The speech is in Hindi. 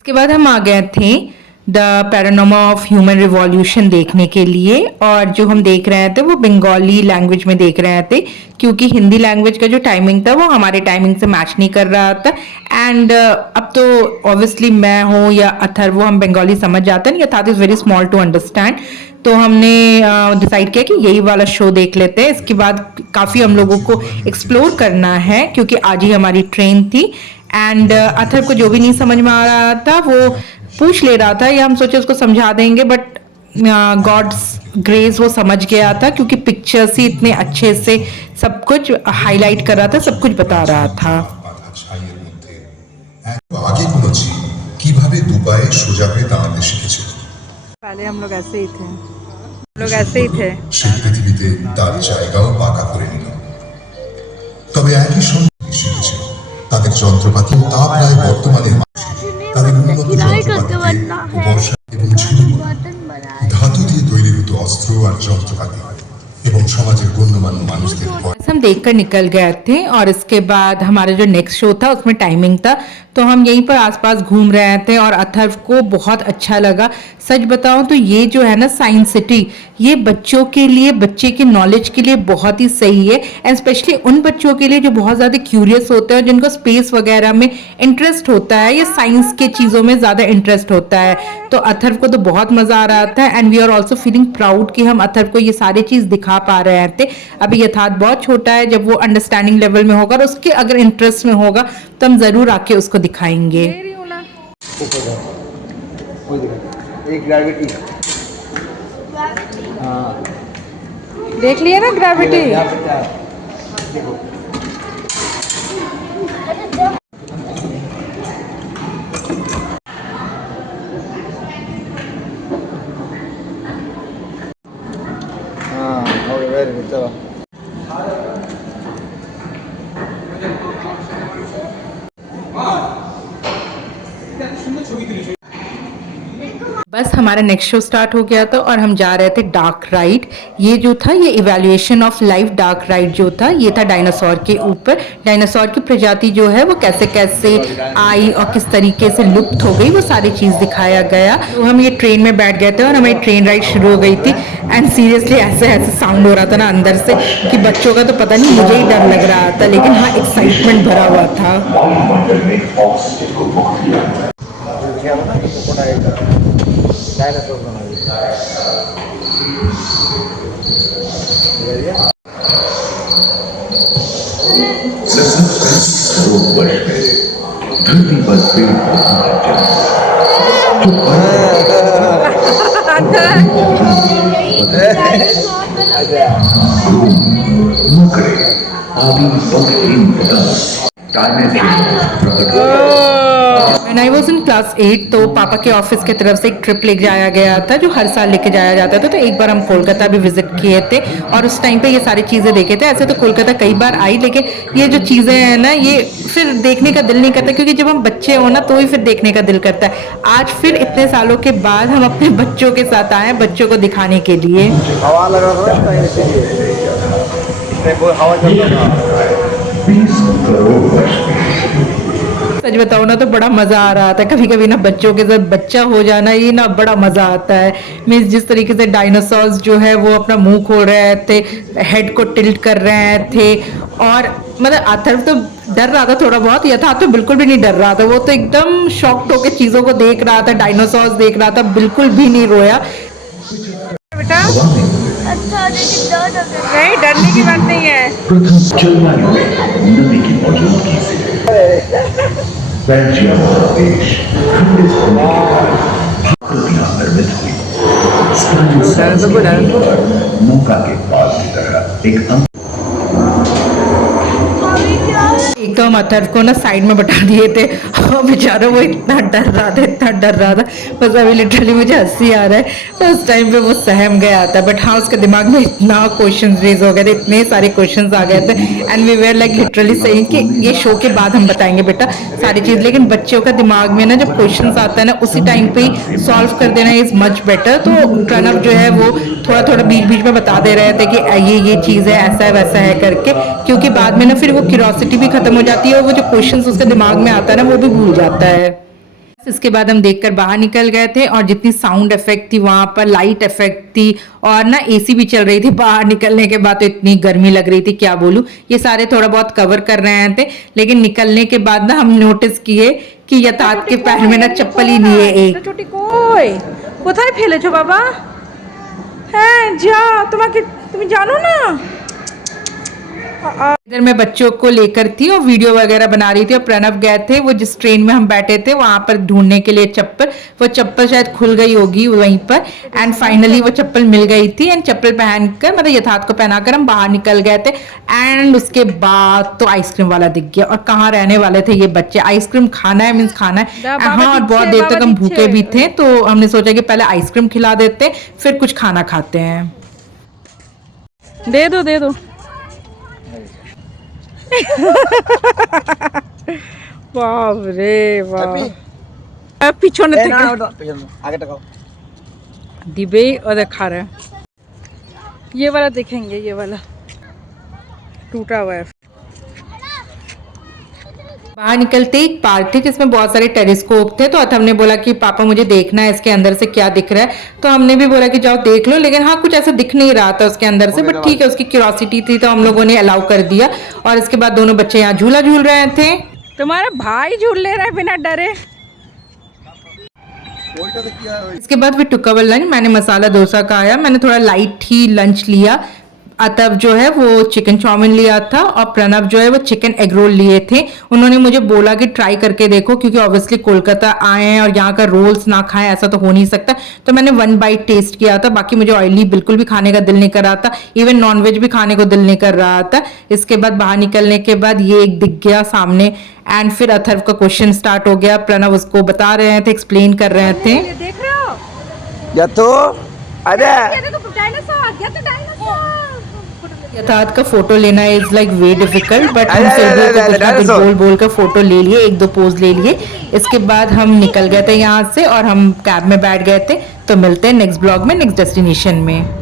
उसके बाद हम आ गए थे द पैरानॉर्मा ऑफ ह्यूमन रिवॉल्यूशन देखने के लिए, और जो हम देख रहे थे वो बंगाली लैंग्वेज में देख रहे थे क्योंकि हिंदी लैंग्वेज का जो टाइमिंग था वो हमारे टाइमिंग से मैच नहीं कर रहा था। एंड अब तो ऑब्वियसली मैं हूँ या अथर वो हम बंगाली समझ जाते हैं, Yatharth is very small to understand. तो हमने डिसाइड किया कि यही वाला शो देख लेते हैं। इसके बाद काफ़ी हम लोगों को एक्सप्लोर करना है क्योंकि आज ही हमारी ट्रेन थी। एंड अथर को जो भी नहीं समझ में आ रहा था वो पूछ ले रहा था, या हम सोचे उसको समझा देंगे, बट गॉड्स ग्रेस वो समझ गया था क्योंकि पिक्चर्स ही इतने अच्छे से सब कुछ हाईलाइट कर रहा था, सब कुछ बता रहा था। आगे কোনো জীব কিভাবে দুপায়ে সোজা হয়ে দাঁড়াতে শিখেছিল। पहले हम लोग ऐसे ही थे, हम लोग ऐसे ही थे। সে পৃথিবীতে তার জায়গাও পাকা করে নিল। তবে একই সঙ্গে শিখেছিল তাদের যন্ত্রপাতি তা প্রায় বর্তমানের তাদের উন্নত যন্ত্রপাতিতে বর্ষা এবং ঝুড়ি ধাতু দিয়ে তৈরিকৃত অস্ত্র আর যন্ত্রপাতি এবং সমাজের গণ্যমান্য মানুষদের हम देखकर निकल गए थे। और इसके बाद हमारा जो नेक्स्ट शो था उसमें टाइमिंग था, तो हम यहीं पर आसपास घूम रहे थे और अथर्व को बहुत अच्छा लगा। सच बताऊं तो ये जो है ना साइंस सिटी, ये बच्चों के लिए, बच्चे के नॉलेज के लिए बहुत ही सही है। एंड स्पेशली उन बच्चों के लिए जो बहुत ज़्यादा क्यूरियस होते हैं, जिनको स्पेस वगैरह में इंटरेस्ट होता है या साइंस के चीज़ों में ज़्यादा इंटरेस्ट होता है। तो अथर्व को तो बहुत मज़ा आ रहा था and we are also feeling proud कि हम अथर्व को ये सारी चीज़ दिखा पा रहे थे। अभी यथार्थ बहुत छोटा है, जब वो अंडरस्टैंडिंग लेवल में होगा और उसके अगर इंटरेस्ट में होगा तो हम ज़रूर आके उसको दिखाएंगे। देख लिया ना ग्रेविटी। very good, चलो। बस हमारा नेक्स्ट शो स्टार्ट हो गया था और हम जा रहे थे डार्क राइड। ये जो था ये evaluation of life dark ride जो था ये था डायनासोर के ऊपर। डायनासोर की प्रजाति जो है वो कैसे कैसे आई और किस तरीके से लुप्त हो गई वो सारी चीज़ दिखाया गया। तो हम ये ट्रेन में बैठ गए थे और हमारी ट्रेन राइड शुरू हो गई थी। एंड सीरियसली ऐसे ऐसे साउंड हो रहा था ना अंदर से कि बच्चों का तो पता नहीं, मुझे ही डर लग रहा था, लेकिन हाँ एक्साइटमेंट भरा हुआ था। धरती पर पेड़ मकड़े आदि पक्षी When I was in class 8 तो पापा के ऑफिस की तरफ से एक ट्रिप ले जाया गया था जो हर साल लेके जाया जाता था। तो एक बार हम कोलकाता भी विजिट किए थे और उस टाइम पे ये सारी चीज़ें देखे थे। ऐसे तो कोलकाता कई बार आई, लेकिन ये जो चीज़ें हैं ना ये फिर देखने का दिल नहीं करता क्योंकि जब हम बच्चे हो ना तो ही फिर देखने का दिल करता है। आज फिर इतने सालों के बाद हम अपने बच्चों के साथ आए हैं बच्चों को दिखाने के लिए। हवा लग रहा था हवा चल रहा था। सच बताओ ना तो बड़ा मजा आ रहा था। कभी कभी ना बच्चों के साथ बच्चा हो जाना ये ना बड़ा मजा आता है। मीन्स जिस तरीके से डायनासोर्स जो है वो अपना मुंह खोल रहे थे, हेड को टिल्ट कर रहे थे, और मतलब अथर्व तो डर रहा था थोड़ा बहुत, यथार्थ तो बिल्कुल भी नहीं डर रहा था। वो तो एकदम शॉक्ड होकर चीजों को देख रहा था, डायनासोर्स देख रहा था, बिल्कुल भी नहीं रोया। बेटा नहीं, डरने की बात नहीं है। बेल्जियम देश खंडित होने के बाद मौका के बाद की तरह एक तो हम अथर्व को ना साइड में बैठा दिए थे और बेचारा वो इतना डर रहा था, इतना डर रहा था, बस अभी लिटरली मुझे हंसी आ रहा है। उस टाइम पे वो सहम गया था, बट हाँ उसके दिमाग में इतना क्वेश्चंस रेज हो गए थे, इतने सारे क्वेश्चंस आ गए थे and we were like literally saying कि ये शो के बाद हम बताएंगे बेटा सारी चीज़। लेकिन बच्चों का दिमाग में ना जब क्वेश्चंस आता है ना उसी टाइम पे ही सॉल्व कर देना इज मच बेटर। तो प्रणव जो है वो थोड़ा थोड़ा बीच बीच में बता दे रहे थे कि ये चीज़ है, ऐसा है वैसा है करके, क्योंकि बाद में ना फिर वो क्यूरियोसिटी भी खत्म हो जाती है और वो जो क्वेश्चंस उसके दिमाग में आता है ना वो भी भूल जाता है। इसके बाद हम देखकर बाहर निकल गए थे और जितनी साउंड इफेक्ट थी वहां पर, लाइट इफेक्ट थी और ना एसी भी चल रही थी। बाहर निकलने के बाद तो इतनी गर्मी लग रही थी क्या बोलूं। ये सारे थोड़ा बहुत कवर कर रहे थे, लेकिन निकलने के बाद ना हम नोटिस किए कि यथार्थ के पैर में ना चप्पल ही नहीं है एक। ছুটি কই কোথায় ফেলেছো বাবা? হ্যাঁ যা, তুমি জানো না। इधर मैं बच्चों को लेकर थी और वीडियो वगैरह बना रही थी और प्रणव गए थे वो जिस ट्रेन में हम बैठे थे वहां पर ढूंढने के लिए चप्पल। वो चप्पल शायद खुल गई होगी वहीं पर एंड फाइनली वो चप्पल मिल गई थी एंड चप्पल पहनकर मतलब यथार्थ को पहनाकर हम बाहर निकल गए थे। एंड उसके बाद तो आइसक्रीम वाला दिख गया और कहाँ रहने वाले थे ये बच्चे। आइसक्रीम खाना है मीन्स खाना है। हाँ, और बहुत देर तक हम भूखे भी थे तो हमने सोचा कि पहले आइसक्रीम खिला देते फिर कुछ खाना खाते हैं। दे दो বাপ রে বাপ, পিছনে থেকে आगे टकाओ दिबेई और खा रहे हैं। ये वाला देखेंगे, ये वाला टूटा हुआ है। बाहर निकलते ही एक पार्क थी जिसमें बहुत सारे टेलीस्कोप थे। तो अथर्व ने बोला कि पापा मुझे देखना है इसके अंदर से क्या दिख रहा है। तो हमने भी बोला कि जाओ देख लो, लेकिन हाँ कुछ ऐसा दिख नहीं रहा था उसके अंदर से, बट ठीक है उसकी क्यूरियोसिटी थी तो हम लोगों ने अलाउ कर दिया। और इसके बाद दोनों बच्चे यहाँ झूला झूल रहे थे। तुम्हारा भाई झूल ले रहा है बिना डरे। इसके बाद फिर टुक अवर लंच। मैंने मसाला डोसा खाया, मैंने थोड़ा लाइट ही लंच लिया। अतव जो है वो चिकन चाउमीन लिया था और प्रणव जो है वो चिकन एग रोल लिए थे। उन्होंने मुझे बोला कि ट्राई करके देखो क्योंकि ऑब्वियसली कोलकाता आए हैं और यहाँ का रोल्स ना खाएं ऐसा तो हो नहीं सकता। तो मैंने 1 बाइट टेस्ट किया था, बाकी मुझे ऑयली बिल्कुल भी खाने का दिल नहीं कर रहा था, इवन नॉनवेज भी खाने को दिल नहीं कर रहा था। इसके बाद बाहर निकलने के बाद ये एक दिख गया सामने एंड फिर अथर्व का क्वेश्चन स्टार्ट हो गया। प्रणव उसको बता रहे थे, एक्सप्लेन कर रहे थे। ये देख रहे हो? या तो अरे ये तो डायनासोर, ये तो डायनासोर। यथार्थ का फोटो लेना is like way difficult, but हम फिर भी कुछ ना कुछ बोल बोल कर फोटो ले लिए, 1-2 पोज ले लिए। इसके बाद हम निकल गए थे यहाँ से और हम कैब में बैठ गए थे। तो मिलते हैं नेक्स्ट ब्लॉग में नेक्स्ट डेस्टिनेशन में।